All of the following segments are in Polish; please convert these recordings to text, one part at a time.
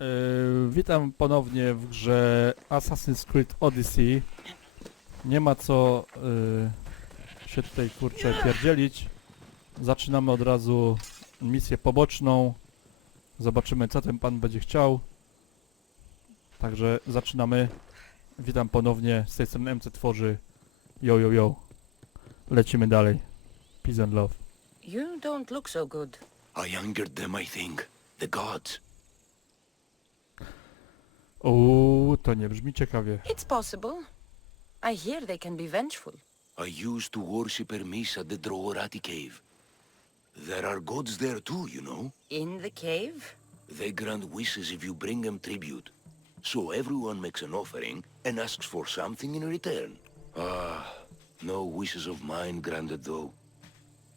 Yy, witam ponownie w grze Assassin's Creed Odyssey. Nie ma co yy, się tutaj kurczę pierdzielić. Zaczynamy od razu misję poboczną. Zobaczymy co ten pan będzie chciał. Także zaczynamy. Witam ponownie z tej strony MC Tworzy. Yo yo yo. Lecimy dalej. Peace and love. You don't look so good. I angered them, I think. The gods. Uuu, to nie brzmi ciekawie. It's possible. I hear they can be vengeful. I used to worship Hermes at the Droorati cave. There are gods there too, you know. In the cave? They grant wishes if you bring them tribute. So everyone makes an offering and asks for something in return. Ah, no wishes of mine granted though.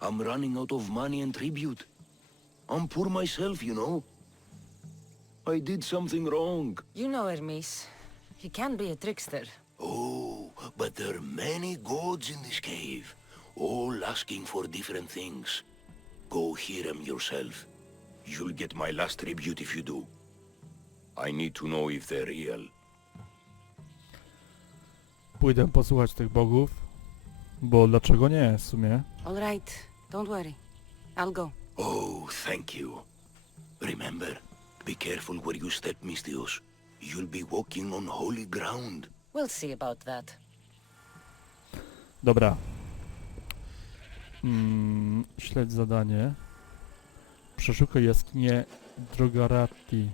I'm running out of money and tribute. I'm poor myself, you know. I did something wrong. You know Hermes. He can be a trickster. Oh, but there are many gods in this cave, all asking for different things. Go hear them yourself. You'll get my last tribute if you do. I need to know if they're real. Pójdę posłuchać tych bogów, bo dlaczego nie w sumie? All right. Don't worry. I'll go. Oh, thank you. Remember, be careful where you step, Mistios. You'll be walking on holy ground. We'll see about that. Dobra. Mm, śledź zadanie. Przeszukaj jaskinię Drogarati.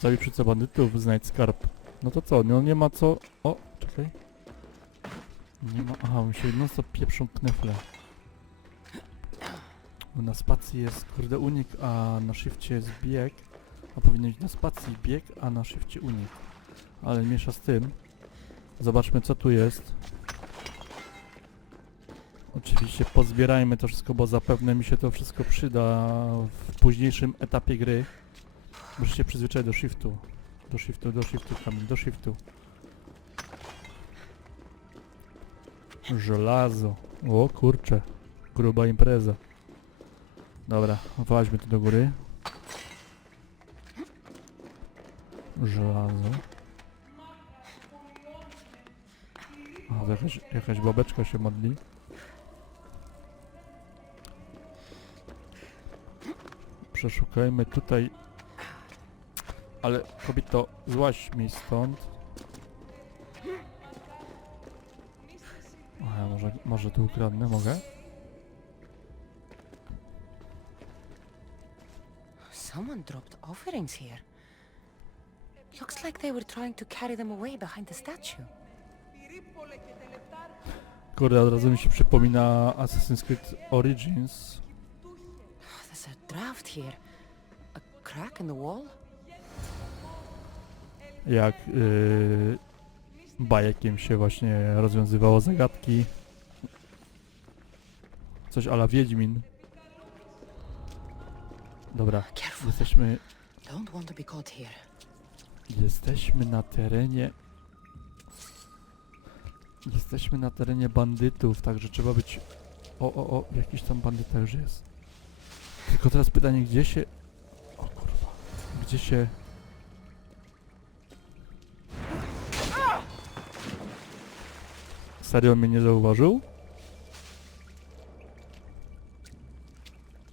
Zabij przed bandytów, znajdź skarb. No to co? No nie ma co... O, czekaj. Nie ma... Aha, mi się non stop pieprzą knefle. Bo na spacji jest kurde unik, a na shifcie jest bieg. A powinien być na spacji bieg, a na shifcie unik. Ale miesza z tym. Zobaczmy co tu jest. Oczywiście pozbierajmy to wszystko, bo zapewne mi się to wszystko przyda w późniejszym etapie gry. Muszę się przyzwyczaić do shiftu. Do shiftu, do shiftu, Kamil, do shiftu. Żelazo. O kurcze. Gruba impreza. Dobra, weźmy to do góry. Żelazo. O, jakaś, jakaś babeczka się modli. Przeszukajmy tutaj. Ale kobieto, złaź mi stąd. A, może, może tu ukradnę, mogę? Someone dropped offerings here. Looks like they were trying to carry them away behind the statue. Kurde, od razu mi się przypomina Assassin's Creed Origins. There's a draft here. A crack in the wall? Jak yy, bajekiem się właśnie rozwiązywało zagadki. Coś ala Wiedźmin. Dobra, Careful. jesteśmy Don't want to be caught here. Jesteśmy na terenie... Jesteśmy na terenie bandytów, także trzeba być... O, o, o, jakiś tam bandyta już jest. Tylko teraz pytanie, gdzie się... O kurwa. Gdzie się... Serio mnie nie zauważył?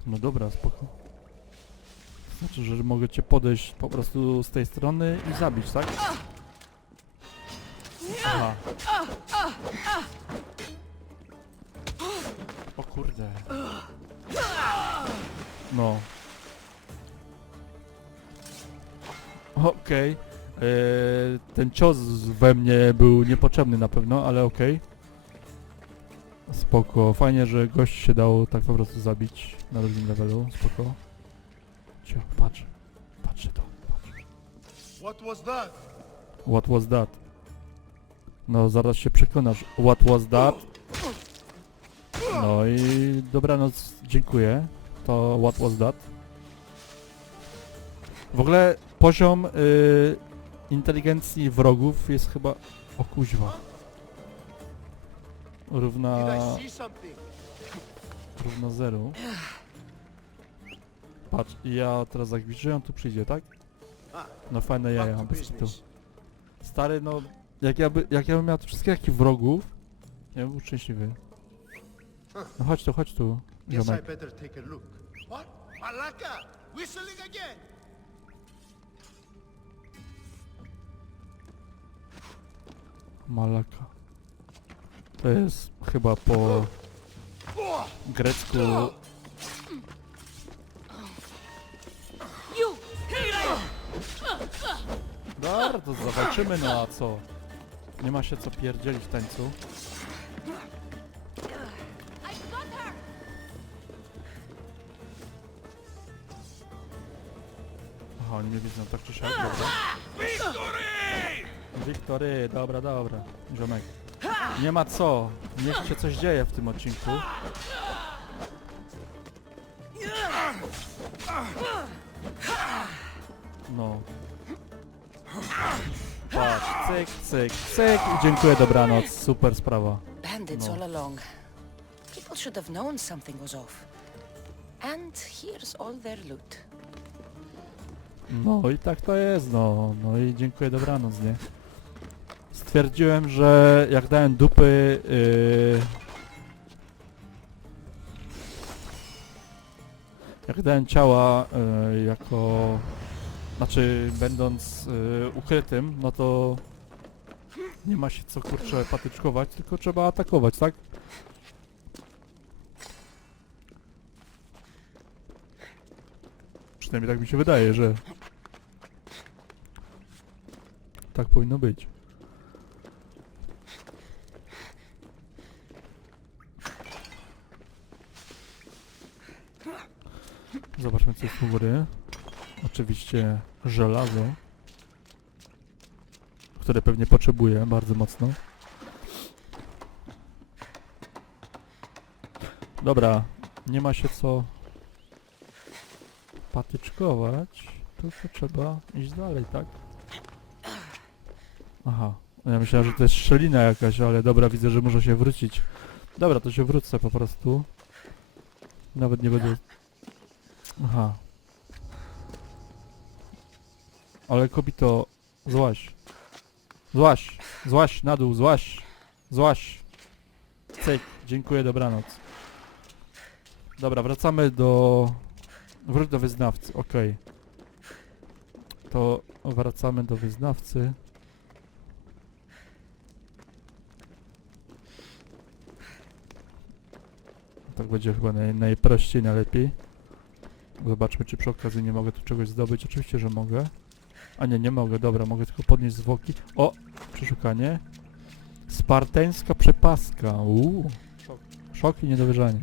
No dobra, spoko. Znaczy, że mogę cię podejść po prostu z tej strony i zabić, tak? Aha. O kurde. No. Okej. Eee, ten cios we mnie był niepotrzebny na pewno, ale okej. Spoko. Fajnie, że gość się dał tak po prostu zabić na drugim levelu. Spoko. Cio, patrz. Patrzę to. Patrz. What was that? What was that? No, zaraz się przekonasz. What was that? No i dobranoc, dziękuję. To what was that? W ogóle poziom y, inteligencji wrogów jest chyba... O kuźwa. Równa... Równa zeru. Patrz, ja teraz on tu przyjdzie, tak? No fajne jaja, to bez kitu. business. Stary, no, jak ja, by, jak ja bym miał tu wszystkich takich wrogów, ja bym był szczęśliwy. No chodź tu, chodź tu, Guess I ziomek. better take a look. What? Malaka! Whistling again! Malaka. To jest chyba po grecku Dobra, to zawalczymy, no a co? Nie ma się co pierdzielić w tańcu. Aha, oni mnie widzą tak czy siak, dobra. Wiktory! Dobra, dobra, ziomek. Nie ma co, niech się coś dzieje w tym odcinku. No. Patrz, cyk, cyk, cyk i dziękuję, dobranoc, super sprawa. Bandits No. all along. People should have known something was off. And here's all their loot. No i tak to jest, no, no i dziękuję, dobranoc, nie? Stwierdziłem, że jak dałem dupy, yy... jak dałem ciała yy, jako, znaczy będąc yy, ukrytym, no to nie ma się co kurczę patyczkować, tylko trzeba atakować, tak? Przynajmniej tak mi się wydaje, że tak powinno być. Zobaczmy co jest u góry. Oczywiście żelazo. Które pewnie potrzebuję bardzo mocno. Dobra, nie ma się co patyczkować, tylko trzeba iść dalej, tak? Aha, ja myślałem, że to jest szczelina jakaś, ale dobra, widzę, że muszę się wrócić. Dobra, to się wrócę po prostu. Nawet nie będę... Aha. Ale kobito, złaś. Złaś, złaś, na dół, złaś. Złaś. Cyk, dziękuję, dobranoc. Dobra, wracamy do... Wróć do wyznawcy, okej. To wracamy do wyznawcy. Tak będzie chyba naj, najprościej, najlepiej. Zobaczmy, czy przy okazji nie mogę tu czegoś zdobyć. Oczywiście, że mogę. A nie, nie mogę. Dobra, mogę tylko podnieść zwłoki. O! Przeszukanie. Spartańska przepaska. Uuu. Szok, Szok i niedowierzanie.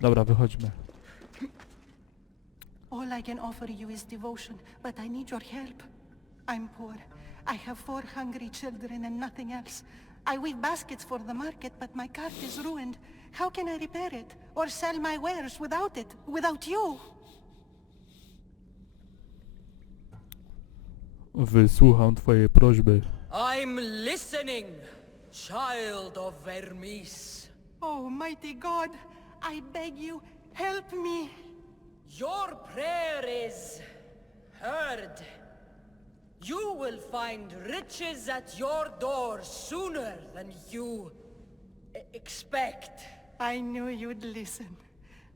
Dobra, wychodźmy. All I can offer you is devotion, but I need your help. I'm poor. I have four hungry children and nothing else. I weave baskets for the market, but my cart is ruined. How can I repair it? Or sell my wares without it? Without you? Wysłucham twojej prośby. I'm listening, child of Vermis. Oh, mighty God, I beg you, help me. Your prayer is heard. You will find riches at your door sooner than you expect. I knew you'd listen.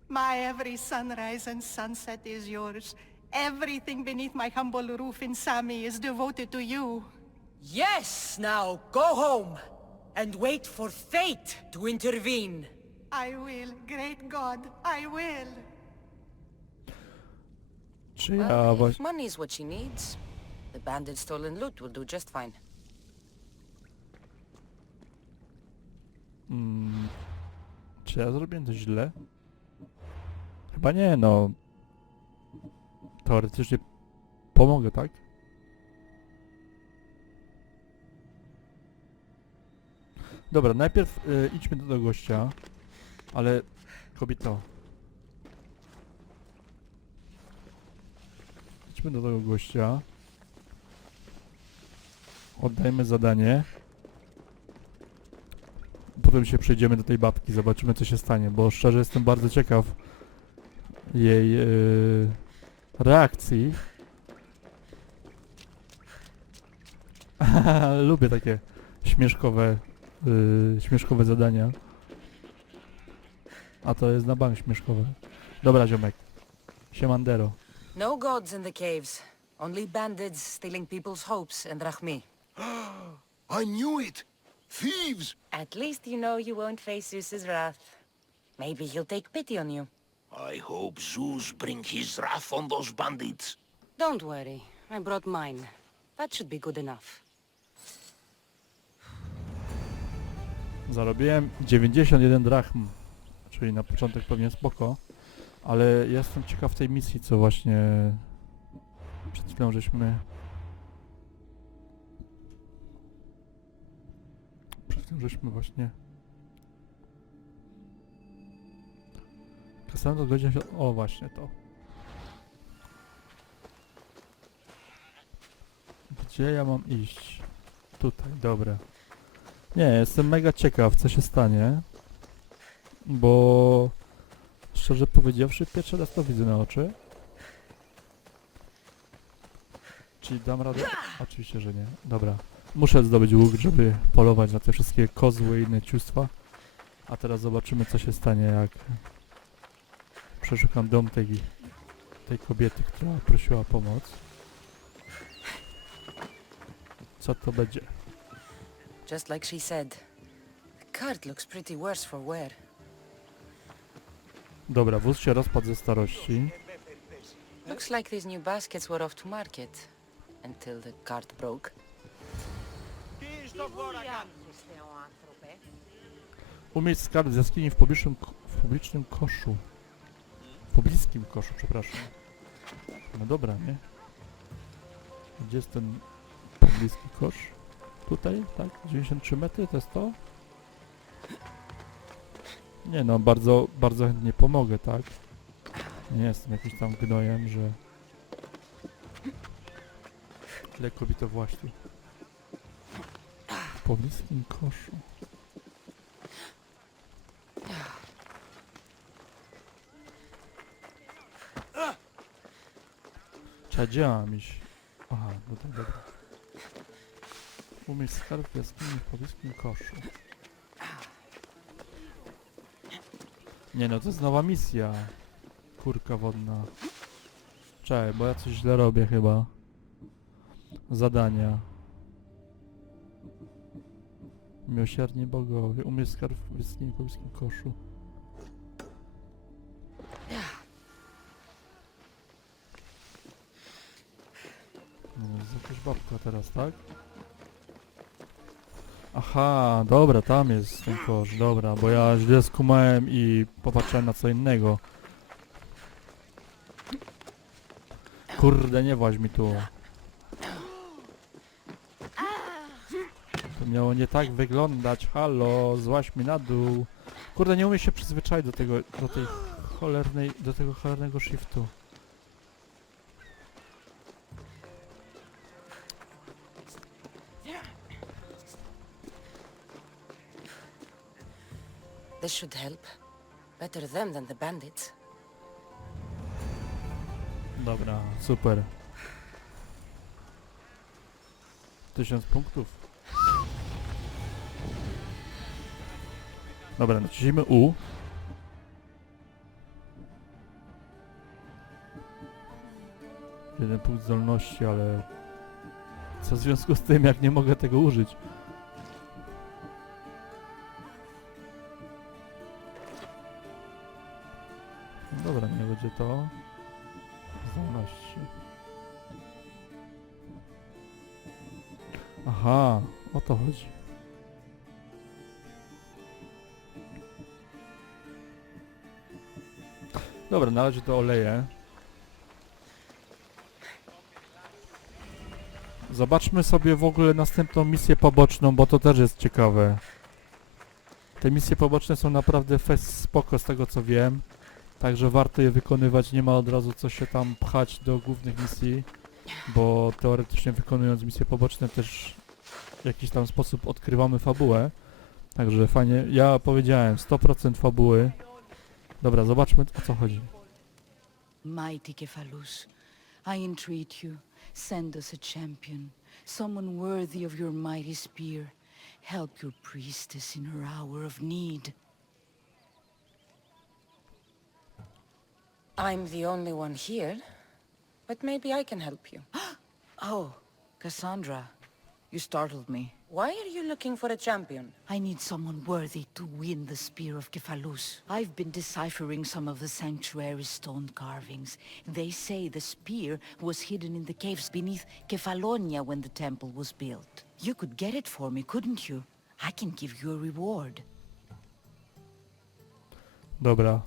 My every sunrise and sunset is yours. Everything beneath my humble roof in Sami is devoted to you. Yes, now go home and wait for fate to intervene. I will, great God, I will. Czy ja Well, if właśnie... money's what she needs. The bandit stolen loot will do just fine. Mm, czy ja zrobiłem to źle? Chyba nie, no. Teoretycznie pomogę, tak? Dobra, najpierw y, idźmy do tego gościa, ale kobito. Idźmy do tego gościa. Oddajmy zadanie. Potem się przejdziemy do tej babki, zobaczymy co się stanie, bo szczerze jestem bardzo ciekaw jej yy, reakcji. Lubię takie śmieszkowe, yy, śmieszkowe zadania. A to jest na bank śmieszkowe. Dobra, ziomek. Siemandero. No gods in the caves. Only bandits stealing people's hopes and Rahmi. I knew it! Thieves! At least you know you won't face Zeus's wrath. Maybe he'll take pity on you. I hope Zeus bring his wrath on those bandits. Don't worry. I brought mine. That should be good enough. Zarobiłem 91 drachm. Czyli na początek pewnie spoko. Ale jestem ciekaw tej misji, co właśnie przed chwilą żeśmy... Przed chwilą żeśmy właśnie... Kasano godzina się... O, właśnie to. Gdzie ja mam iść? Tutaj, dobra. Nie, jestem mega ciekaw, co się stanie. Bo... Szczerze powiedziawszy, pierwszy raz to widzę na oczy. Czyli dam radę? Oczywiście, że nie. Dobra. Muszę zdobyć łuk, żeby polować na te wszystkie kozły i inne ciustwa. A teraz zobaczymy, co się stanie, jak przeszukam dom tej, tej kobiety, która prosiła o pomoc. Co to będzie? Just like she said. The cart looks pretty worse for wear. Dobra, wóz się rozpadł ze starości. Looks like these new baskets were off to market. Until the cart broke. Umieść skarb z jaskini w publicznym, w publicznym koszu. W pobliskim koszu, przepraszam. No dobra, nie? Gdzie jest ten pobliski kosz? Tutaj, tak? 93 metry, to jest to? Nie no, bardzo, bardzo chętnie pomogę, tak? Nie jestem jakimś tam gnojem, że... Lekko mi to właśnie. W pobliskim koszu. Trzeba gdzie mam iść? Aha, no to dobra. Umieść skarb w jaskini w pobliskim koszu. Nie no, to jest nowa misja. Kurka wodna. Czekaj, bo ja coś źle robię chyba. Zadania. Miłosierni bogowie. Umieść skarb w jaskini w pobliskim koszu. Jakaś babka teraz, tak? Aha, dobra, tam jest ten kosz, dobra, bo ja źle skumałem i popatrzyłem na co innego. Kurde, nie właź mi tu. To miało nie tak wyglądać, halo, złaź mi na dół. Kurde, nie umiem się przyzwyczaić do tego, do tej cholernej, do tego cholernego shiftu. Should help. Better them than the bandits. Dobra, super. Tysiąc punktów. Dobra, naciśnijmy U. Jeden punkt zdolności, ale... Co w związku z tym, jak nie mogę tego użyć? To. Aha, o to chodzi. Dobra, na razie to oleję. Zobaczmy sobie w ogóle następną misję poboczną, bo to też jest ciekawe. Te misje poboczne są naprawdę fest spoko z tego co wiem. Także warto je wykonywać, nie ma od razu co się tam pchać do głównych misji, bo teoretycznie wykonując misje poboczne też w jakiś tam sposób odkrywamy fabułę. Także fajnie, ja powiedziałem 100% fabuły. Dobra, zobaczmy o co chodzi. Mighty Kephalus, I entreat you, send us a champion. Someone worthy of your mighty spear. Help your priestess in her hour of need. I'm the only one here, but maybe I can help you. Oh, Cassandra. You startled me. Why are you looking for a champion? I need someone worthy to win the Spear of Kephalus. I've been deciphering some of the sanctuary's stone carvings. They say the spear was hidden in the caves beneath Kefalonia when the temple was built. You could get it for me, couldn't you? I can give you a reward. Dobra.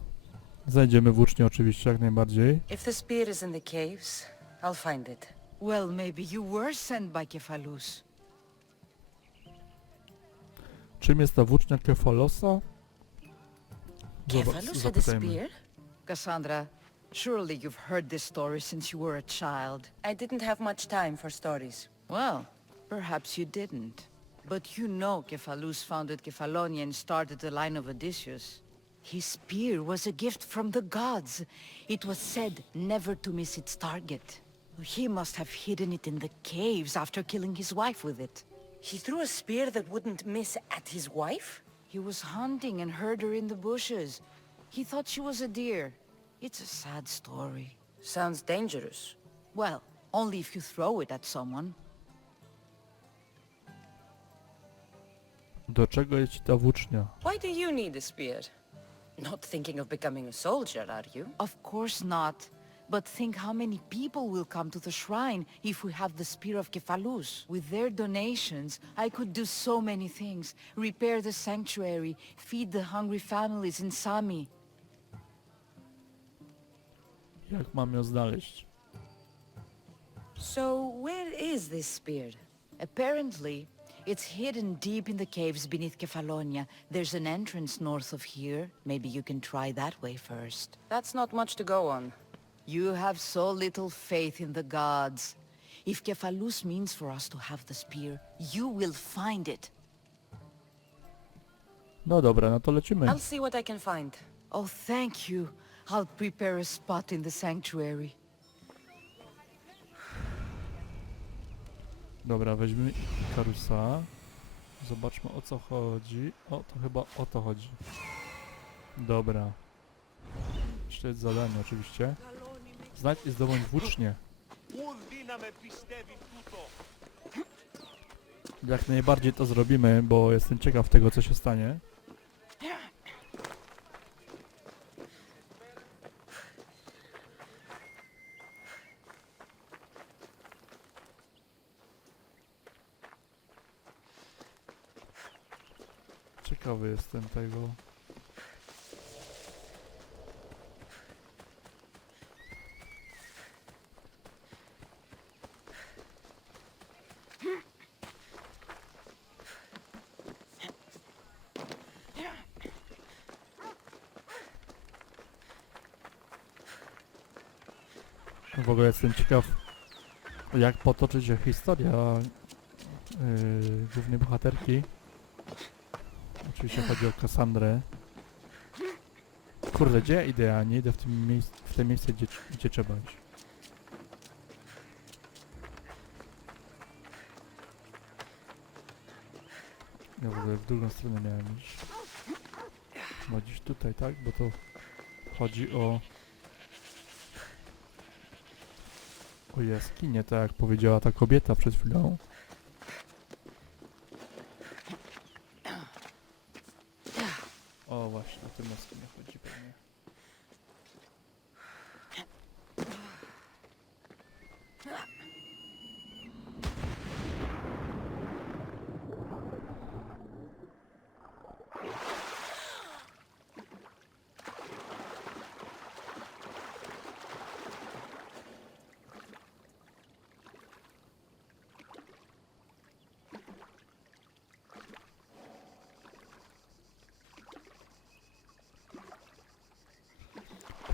Znajdziemy włócznie oczywiście, jak najbardziej. If the spear is in the caves, I'll find it. Well, maybe you were sent by Kephalus. Czym jest ta włócznia Kefalosa? Zobacz- Kephalus had a zapytajmy. spear? Cassandra, surely you've heard this story since you were a child. I didn't have much time for stories. Well, perhaps you didn't. But you know Kephalus founded Kefalonia and started the line of Odysseus. His spear was a gift from the gods. It was said never to miss its target. He must have hidden it in the caves after killing his wife with it. He threw a spear that wouldn't miss at his wife? He was hunting and heard her in the bushes. He thought she was a deer. It's a sad story. Sounds dangerous. Well, only if you throw it at someone. Do czego jest ta włócznia? Why do you need a spear? Not thinking of becoming a soldier, are you? Of course not. But think how many people will come to the shrine if we have the Spear of Kephalus. With their donations, I could do so many things. Repair the sanctuary, feed the hungry families in Sami. Jak mam ją znaleźć? So, where is this spear? Apparently, it's hidden deep in the caves beneath Kefalonia. There's an entrance north of here. Maybe you can try that way first. That's not much to go on. You have so little faith in the gods. If Kephalus means for us to have the spear, you will find it. No dobra, no to lecimy. I'll see what I can find. Oh, thank you. I'll prepare a spot in the sanctuary. Dobra, weźmy Karusa. Zobaczmy o co chodzi. O, to chyba o to chodzi. Dobra. Jeszcze jest zadanie oczywiście. Znajdź i zdobądź włócznie. Jak najbardziej to zrobimy, bo jestem ciekaw tego co się stanie. Ciekawy jestem tego. W ogóle jestem ciekaw, jak potoczy się historia yy, głównej bohaterki. Oczywiście chodzi o Kassandrę. Kurde, gdzie ja idę? Nie idę w, tym miejsc w te miejsce, gdzie, gdzie trzeba iść. Ja w ogóle w drugą stronę miałem iść. Chyba gdzieś tutaj, tak? Bo to chodzi o... O jaskinię, tak jak powiedziała ta kobieta przed chwilą. O tym jaskinię chodzi pewnie.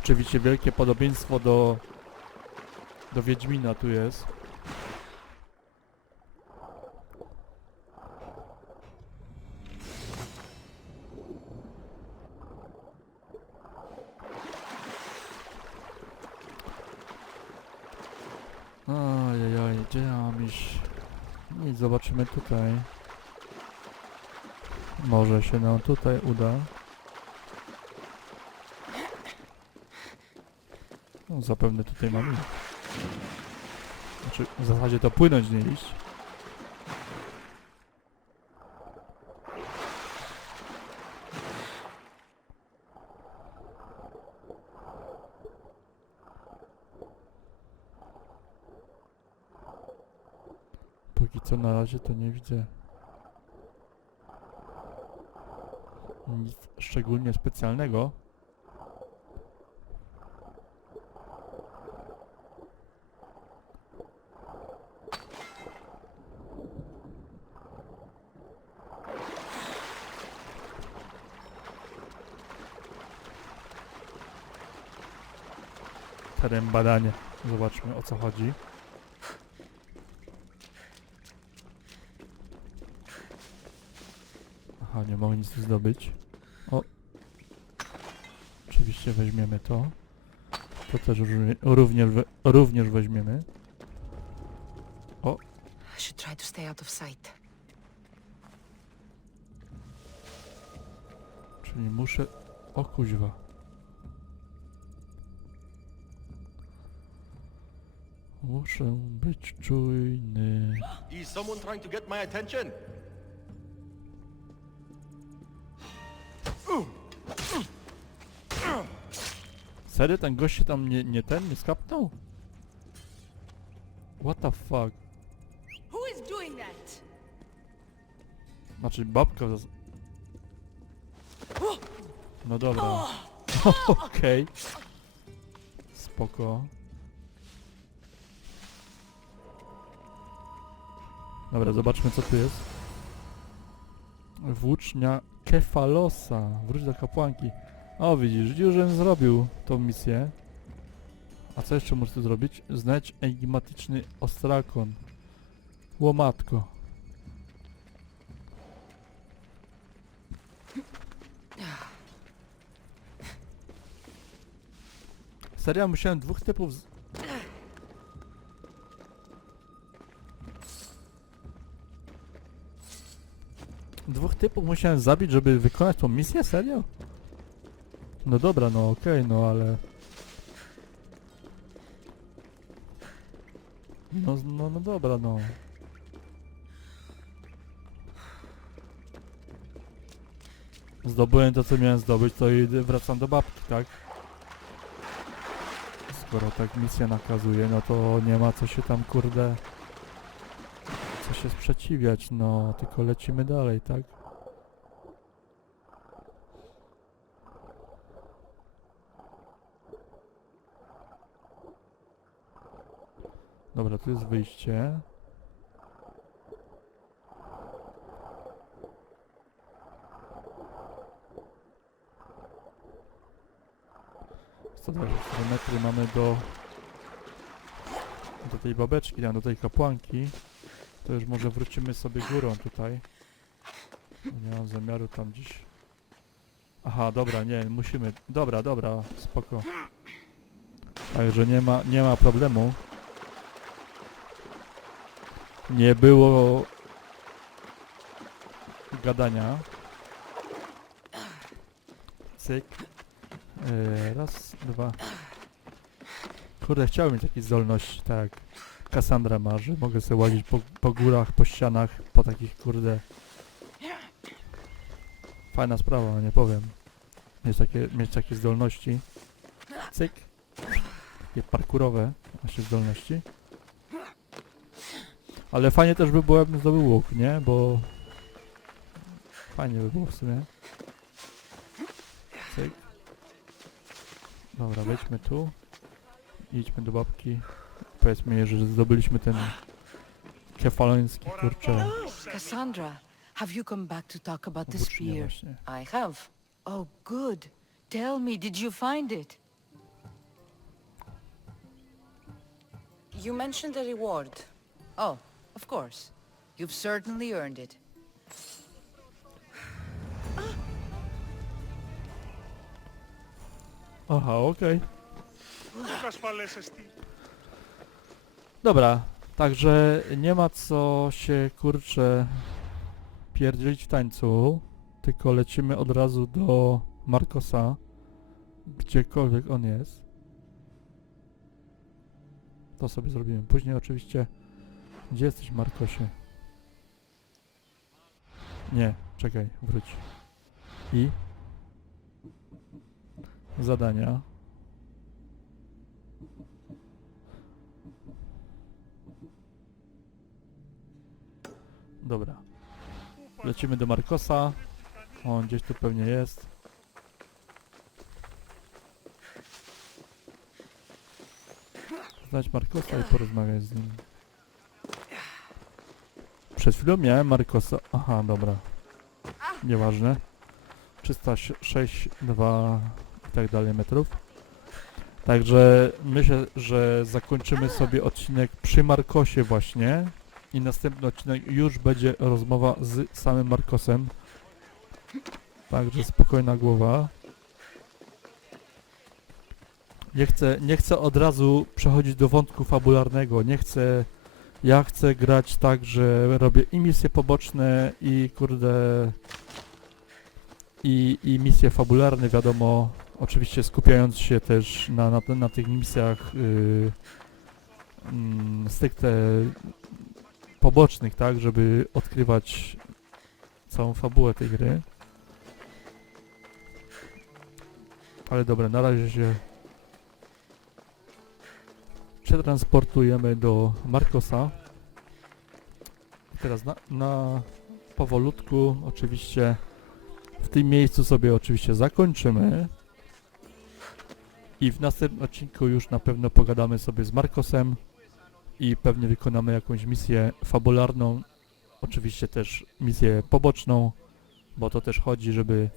Oczywiście wielkie podobieństwo do do Wiedźmina tu jest. Ojej, gdzie ja mam iść? Nic, zobaczymy tutaj. Może się nam tutaj uda. No, zapewne tutaj mamy. iść. Znaczy, w zasadzie to płynąć, nie iść. Póki co na razie to nie widzę nic szczególnie specjalnego. Teren badania. Zobaczmy o co chodzi. Aha, nie mogę nic zdobyć. O. Oczywiście weźmiemy to. To też równie- również, we- również weźmiemy. I should try to stay out of sight. Czyli muszę... O kuźwa. Muszę być czujny. Is someone trying to get my attention? Serio ten gość się tam nie, nie ten, nie skapnął? What the fuck? Who is doing that? Znaczy babka zas... No dobra. Okej. Spoko. Dobra, zobaczmy co tu jest. Włócznia Kefalosa. Wróć do kapłanki. O widzisz, już żem zrobił tą misję. A co jeszcze muszę tu zrobić? Znajdź enigmatyczny ostrakon. Łomatko. Serio, musiałem dwóch typów Dwóch typów musiałem zabić, żeby wykonać tą misję? Serio? No dobra, no okej, no ale... No, no, no dobra, no. Zdobyłem to, co miałem zdobyć, to i wracam do babki, tak? Skoro tak misja nakazuje, no to nie ma co się tam, kurde... Co się sprzeciwiać, no, tylko lecimy dalej, tak? Dobra, tu jest wyjście. Co 24 metry mamy do do tej babeczki, do tej kapłanki. To już może wrócimy sobie górą tutaj. Nie mam zamiaru tam gdzieś. Aha, dobra, nie, musimy. Dobra, dobra, spoko. Także nie ma, nie ma problemu. Nie było gadania. Cyk. Yy, raz, dwa. Kurde, chciałbym mieć takie zdolności, tak jak Cassandra ma, że mogę sobie łazić po, po górach, po ścianach, po takich kurde... Fajna sprawa, nie powiem. Mieć takie, mieć takie zdolności. Cyk. Takie parkurowe nasze zdolności. Ale fajnie też by było, jakbym zdobył łuk, nie? Bo... Fajnie by było w sumie. Cyk. Dobra, wejdźmy tu. Idźmy do babki. Powiedzmy że zdobyliśmy ten kefaloński, kurczę, Cassandra, have you come back to talk about the włócznie spear? właśnie. I have. Oh, good. Tell me, did you find it? You mentioned a reward. Oh, of course. You've certainly earned it. Aha, okej. Dobra, Także nie ma co się kurczę pierdzielić w tańcu, tylko lecimy od razu do Markosa, gdziekolwiek on jest. To sobie zrobimy. Później oczywiście, gdzie jesteś Markosie? Nie, czekaj, wróć. I? Zadania. Dobra. Lecimy do Markosa. On gdzieś tu pewnie jest. Znać Markosa i porozmawiać z nim. Przed chwilą miałem Markosa. Aha, dobra. Nieważne. 306, 2 i tak dalej metrów. Także myślę, że zakończymy sobie odcinek przy Markosie właśnie i następny odcinek już będzie rozmowa z samym Markosem. Także spokojna głowa. Nie chcę, nie chcę od razu przechodzić do wątku fabularnego. Nie chcę. Ja chcę grać tak, że robię i misje poboczne, i kurde. I, i misje fabularne, wiadomo. Oczywiście skupiając się też na, na, na tych misjach yy, mm, stricte pobocznych, tak, żeby odkrywać całą fabułę tej gry. Ale dobra, na razie się przetransportujemy do Markosa. Teraz na, na powolutku oczywiście w tym miejscu sobie oczywiście zakończymy. I w następnym odcinku już na pewno pogadamy sobie z Markosem i pewnie wykonamy jakąś misję fabularną, oczywiście też misję poboczną, bo to też chodzi, żeby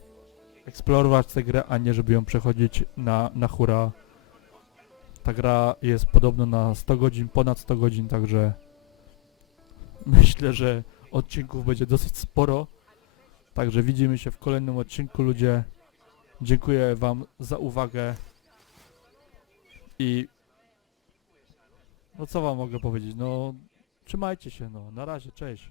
eksplorować tę grę, a nie żeby ją przechodzić na, na hura. Ta gra jest podobno na 100 godzin, ponad 100 godzin, także myślę, że odcinków będzie dosyć sporo. Także widzimy się w kolejnym odcinku, ludzie. Dziękuję Wam za uwagę i no co wam mogę powiedzieć, no trzymajcie się, no na razie, cześć.